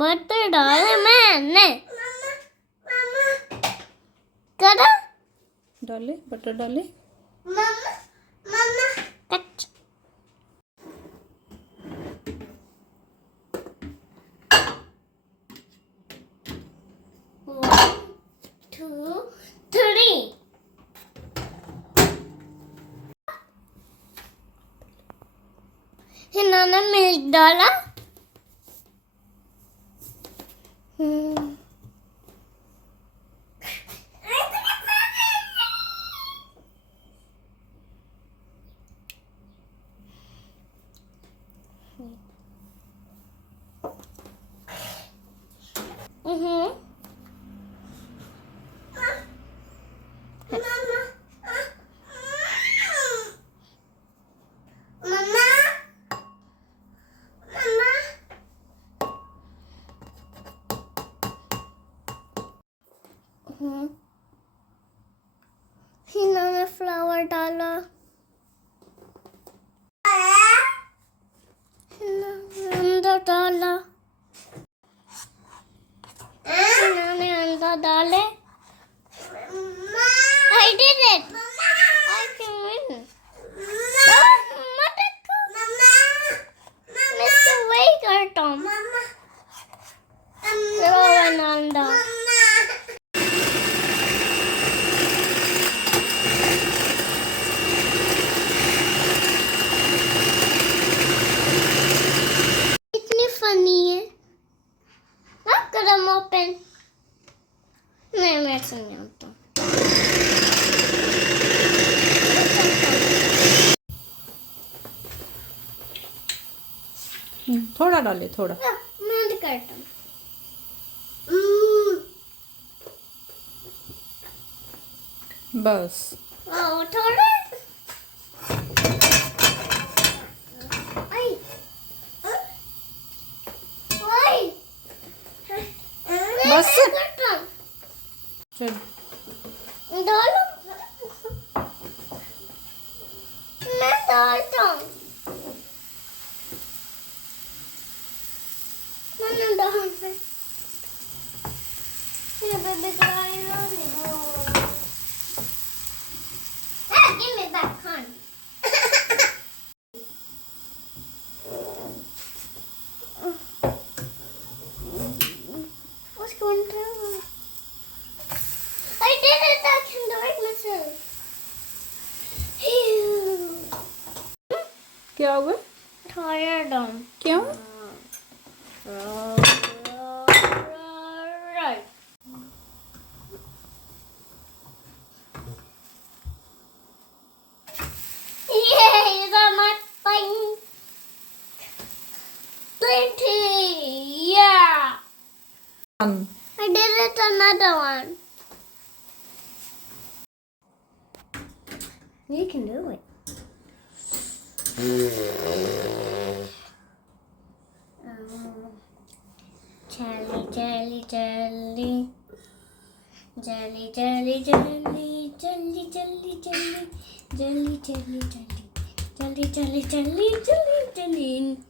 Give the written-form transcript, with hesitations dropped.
Butter डाले मैंने करा डाले बटर डाले मम्मा मम्मा कट 1 2 3 इन्होंने मिल्क डाला इन्होंने फ्लावर डाला अंदर डाला इन्होंने अंदर डाले I did it I can win Mr. Wake or Tom Ananda funny है ना करम ओपन नहीं मैं ऐसे नहीं आता थोड़ा डाले थोड़ा मैं करता हूँ बस थोड़ा बस चल डालो मैं डालता हूँ मैंने डालता ये baby give me back hon what's going on I did it I can do it myself क्या हुआ tired क्यों right yay you got my plenty yeah I did it another one you can do it jelly jelly jelly jelly jelly jelly jelly jelly jelly jelly jelly jelly jelly jelly jelly jelly jelly